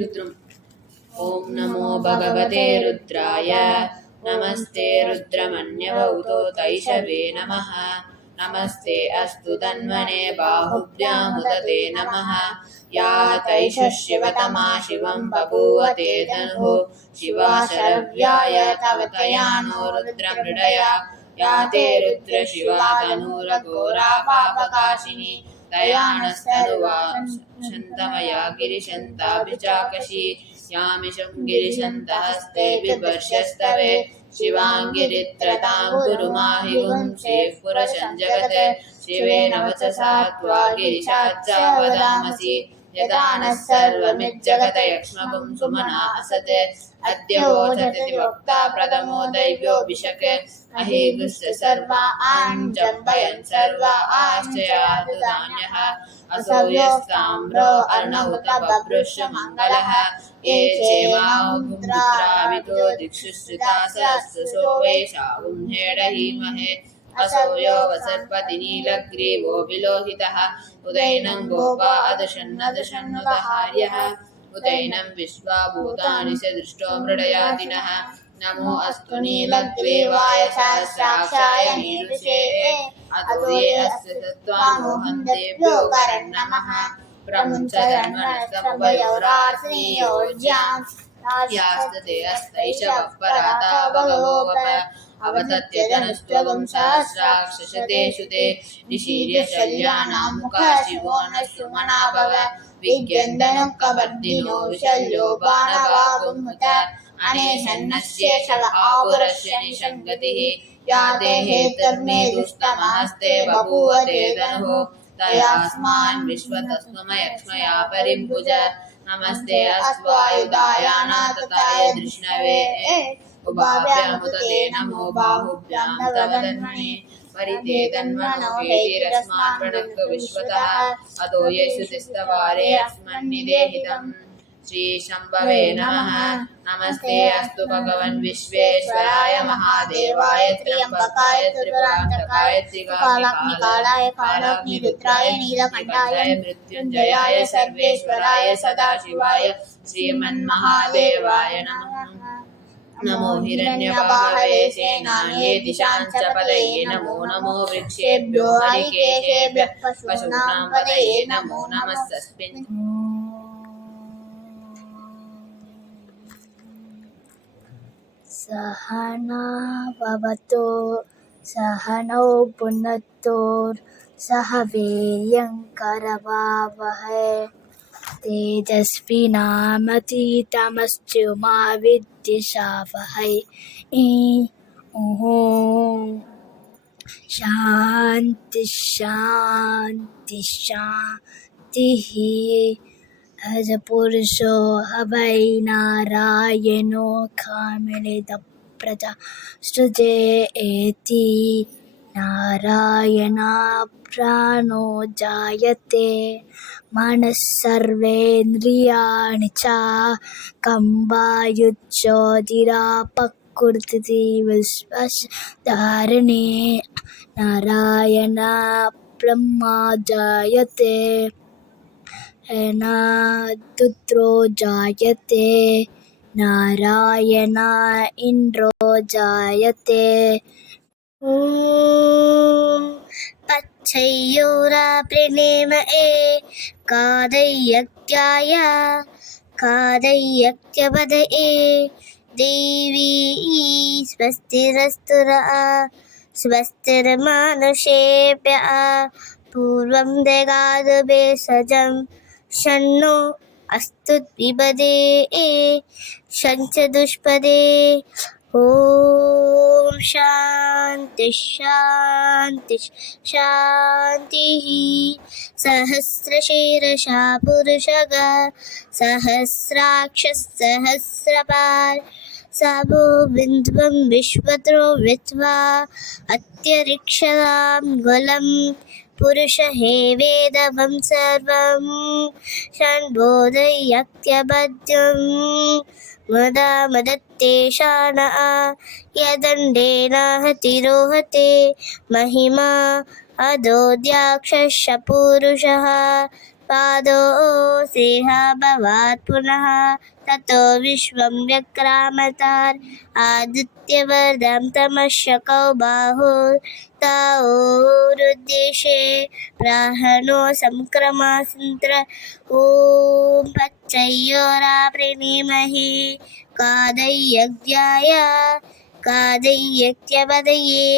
रुद्रम्। ॐ नमो भगवते रुद्राय नमस्ते रुद्रमन्यभौतो तैषवे नमः। नमस्ते अस्तु तन्वने बाहुभ्यामुदते नमः। या तैषुः शिवतमा शिवं बभूव ते धनुः शिवा शरव्याय तव तया नो रुद्रमृडया। या ते रुद्रशिवा तनूरघोरा पापकाशिनी तया नस्तनुवा शन्तमया गिरिशन्ताभिचाकशी। यामिषं गिरिशन्तहस्ते बिभर्षस्तवे शिवाङ्गिरित्रतां कुरु माहि गुंसेः पुरशं जगत्। शिवेन वचसा त्वा गिरिशाच्च वदामसि यदा नः सर्वमिज्जगत यक्ष्मगुं सुमना असत्। अद्य वोचति वक्ता प्रथमो दैव्योऽभिषक् अहीगुश्च सर्वा आञ्जम्बयन् सर्वा आश्चर्यातु धान्यः। असौ यस्ताम्रो अर्णहुत बभ्रुश्च मङ्गलः। ये चेमाहुमुद्रावितो दिक्षु श्रिता सहस्रशो वैशाखं हेडहीमहे। असौ यो वसर्पति नीलग्रीवो विलोहितः उदैनं गोपा अदशन्नदशन्नुतहार्यः। उदैनं विश्वा भूतानि स दृष्टो मृडयातिनः। नमो अस्तु नीलग्रीवाय सहस्राक्षाय मीदृशे। अतो ये अस्य सत्त्वामोहन्तेभ्यो करन्नमः। प्रमुञ्च धन्वनस्तमुभयोरार्त्नीयोज्याम् यास्तते अस्तैषवः पराता भगवो वप। अवतत्यतनस्त्वगं सहस्राक्षशतेषु ते निशीर्य शल्यानां मुखा शिवो नः सुमना भव। विज्ञन्दनुकवर्दिनो विशल्यो बाणवागुंहुत अनेशन्नस्य शल आगुरस्य निषङ्गतिः। या ते हेतुर्मेदुस्तमहस्ते बभूव ते धनुः तयास्मान् विश्वतस्त्वमयक्ष्मया परिम्भुज। नमस्ते अश्वायुधायानाथताय धृष्णवे उभाभ्यामुदते नमो बाहुभ्यां तव धन्वने। परिते धन्वनो हेतिरस्मान् प्रणक्तो विश्वतः अतो ये श्रुतिस्तवारे अस्मन्निदेहितम्। श्रीशम्भवे नमः। नमस्ते अस्तु भगवन् विश्वेश्वराय महादेवाय त्र्यम्बकाय त्रिपुरान्तकाय त्रिकालाग्निकालाय कालाग्निरुद्राय नीलकण्ठाय मृत्युञ्जयाय सर्वेश्वराय सदाशिवाय श्रीमन्महादेवाय नमः। नमो हिरण्यबाहवे सेनान्ये दिशां च पदये नमो नमो वृक्षेभ्यो हरिकेशेभ्यः पशूनां पदये नमो नमस्तस्मिन्। सहना भवतु सहनौ पुनत्तु सह वीर्यङ्करवावहै तेजस्विनामतीतमस्तु मा विद्विषावहै। शान्ति शान्ति शान्तिः। अजपुरुषो हवै नारायणो कामिलिदः प्रजा सृजेति। नारायणात् प्राणो जायते मनः सर्वेन्द्रियाणि च कम्बायुज्योतिरापकृतिः विश्वस्य धारिणे। नारायणात् ब्रह्मा जायते रुद्रो जायते नारायणात् इन्द्रो जायते। पच्छयोराप्रणेम कादय्यक्त्याय कादय्यक्त्यपदये देवी स्वस्तिरस्तु नः स्वस्तिर्मानुषेभ्यः पूर्वं ददातु भेषजं शन्नो अस्तु द्विपदे शञ्च दुष्पदे। ॐ शान्ति शान्ति शान्तिः। सहस्रशीर्षः पुरुषः सहस्राक्षः सहस्रपाल् सबो बिन्द्वं विश्वतो विद्वा अत्यरिक्षतां गुलं। पुरुष हे वेदवं सर्वं षण्बोधयत्यपद्यं मुदा मदत्तेषाणः यदण्डेन हतिरोहते महिमा अदोद्याक्षस्य पुरुषः पादो सेह भवात् पुनः ततो विश्वं व्यक्रामतार आदित्यवर्धं तमशकौ बाहुर्तावोरुद्देशे प्राहणो संक्रमासन्त्र ॐ पच्चयोराप्रणीमहि कादयज्ञाय कादयत्यपदये